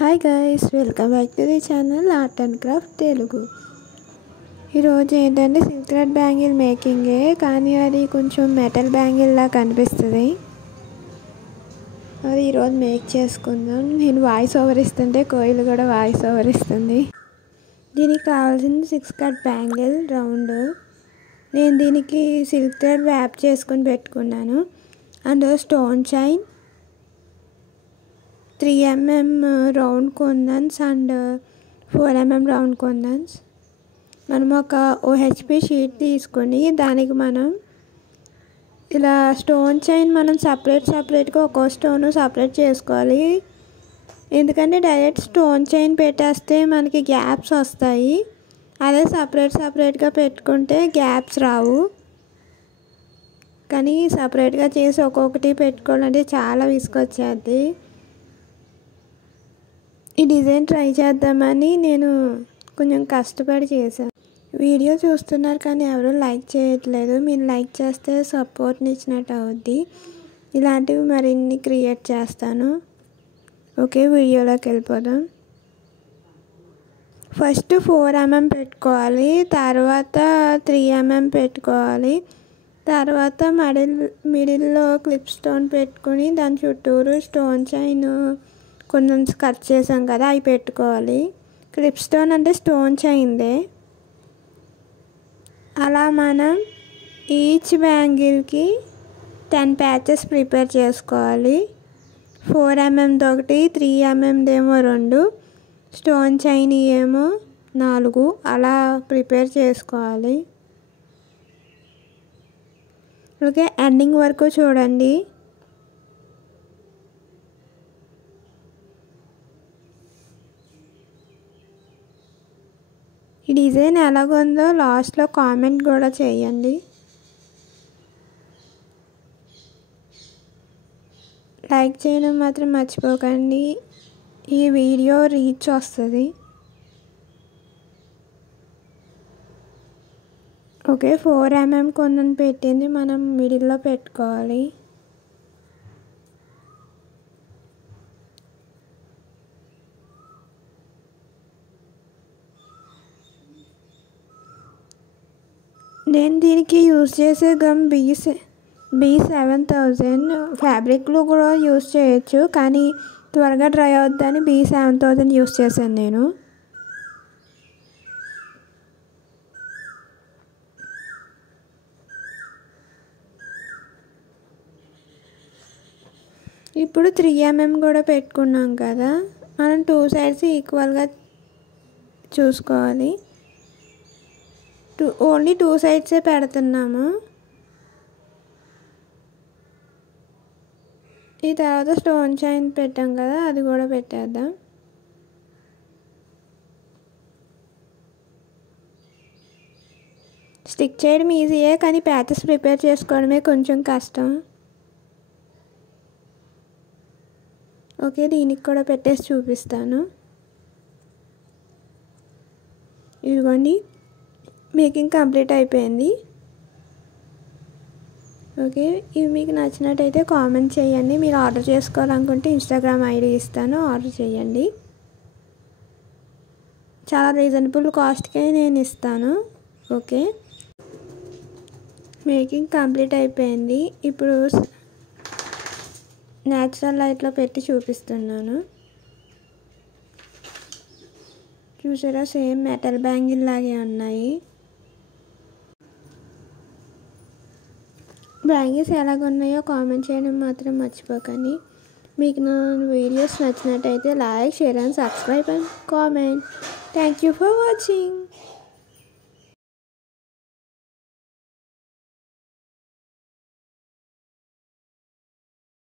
Hi guys, welcome back to the channel art and craft Telugu. ఈరోజు ఏంటంటే silk thread bangle మేకింగే, కానీ అది కొంచెం మెటల్ బ్యాంగిల్లా కనిపిస్తుంది. అది ఈరోజు మేక్ చేసుకుందాం. నేను వాయిస్ ఓవర్ ఇస్తుంటే కోయిల్ కూడా వాయిస్ ఓవర్ ఇస్తుంది. దీనికి కావాల్సింది 6 కట్ బ్యాంగిల్ రౌండ్. నేను దీనికి సిల్క్ థ్రెడ్ వ్యాప్ చేసుకుని పెట్టుకున్నాను. And stone chain, 3 mm round kundans and 4 mm round kundans. మనం ఒక OHP షీట్ తీసుకొని దానికి మనం ఇలా స్టోన్ చైన్ మనం సపరేట్గా ఒక్కో స్టోన్ సపరేట్ చేసుకోవాలి. ఎందుకంటే డైరెక్ట్ స్టోన్ చైన్ పెట్టేస్తే మనకి గ్యాప్స్ వస్తాయి. అదే సపరేట్గా పెట్టుకుంటే గ్యాప్స్ రావు. కానీ సపరేట్గా చేసి ఒక్కొక్కటి పెట్టుకోవాలంటే చాలా విసుకొచ్చేది. ఈ డిజైన్ ట్రై చేద్దామని నేను కొంచెం కష్టపడి చేశాను. వీడియో చూస్తున్నారు కానీ ఎవరు లైక్ చేయట్లేదు. మీరు లైక్ చేస్తే సపోర్ట్ని ఇచ్చినట్టు అవుద్ది. ఇలాంటివి మరిన్ని క్రియేట్ చేస్తాను. ఓకే, వీడియోలోకి వెళ్ళిపోదాం. ఫస్ట్ 4 mm పెట్టుకోవాలి, తర్వాత 3 mm పెట్టుకోవాలి, తర్వాత మిడిల్లో క్లిప్ స్టోన్ పెట్టుకుని దాని చుట్టూరు స్టోన్ చైన్ కొంచెం కట్ చేసాం కదా అవి పెట్టుకోవాలి. క్లిప్ స్టోన్ అంటే స్టోన్ చైన్దే. అలా మనం ఈచ్ బ్యాంగిల్కి 10 ప్యాచెస్ ప్రిపేర్ చేసుకోవాలి. 4 mm ఒకటి, 3 mm ఏమో 2, స్టోన్ చైన్ ఏమో 4, అలా ప్రిపేర్ చేసుకోవాలి. ఓకే, ఎండింగ్ వరకు చూడండి. ఈ డిజైన్ ఎలాగుందో లాస్ట్లో కామెంట్ కూడా చేయండి. లైక్ చేయడం మాత్రం మర్చిపోకండి. ఈ వీడియో రీచ్ వస్తుంది. ఓకే, 4 mm కొంచెం పెట్టింది మనం మిడిల్లో పెట్టుకోవాలి. నేను దీనికి యూజ్ చేసే గమ్ B7000. ఫ్యాబ్రిక్లో కూడా యూజ్ చేయొచ్చు, కానీ త్వరగా డ్రై అవుద్దని B7000 యూజ్ చేశాను నేను. ఇప్పుడు 3 mm కూడా పెట్టుకున్నాం కదా, మనం 2 సైడ్స్ ఈక్వల్గా చూసుకోవాలి. ఓన్లీ 2 సైడ్సే పెడుతున్నాము. ఈ తర్వాత స్టోన్ చైన్ పెట్టాం కదా, అది కూడా పెట్టేద్దాం. స్టిక్ చేయడం ఈజీయే, కానీ ప్యాచెస్ ప్రిపేర్ చేసుకోవడమే కొంచెం కష్టం. ఓకే, దీనికి కూడా పెట్టేసి చూపిస్తాను. ఇదిగోండి, మేకింగ్ కంప్లీట్ అయిపోయింది. ఓకే, ఇవి మీకు నచ్చినట్టయితే కామెంట్ చేయండి. మీరు ఆర్డర్ చేసుకోవాలనుకుంటే ఇన్స్టాగ్రామ్ ఐడి ఇస్తాను, ఆర్డర్ చేయండి. చాలా రీజనబుల్ కాస్ట్కే నేను ఇస్తాను. ఓకే, మేకింగ్ కంప్లీట్ అయిపోయింది. ఇప్పుడు న్యాచురల్ లైట్లో పెట్టి చూపిస్తున్నాను. చూసారా, సేమ్ మెటల్ బ్యాంగిల్ లాగే ఉన్నాయి. బ్యాంగిల్స్ ఎలాగున్నాయో కామెంట్ చేయడం మాత్రం మర్చిపోకండి. మీకు నా వీడియోస్ నచ్చినట్టయితే like, share and subscribe and comment. Thank you for watching.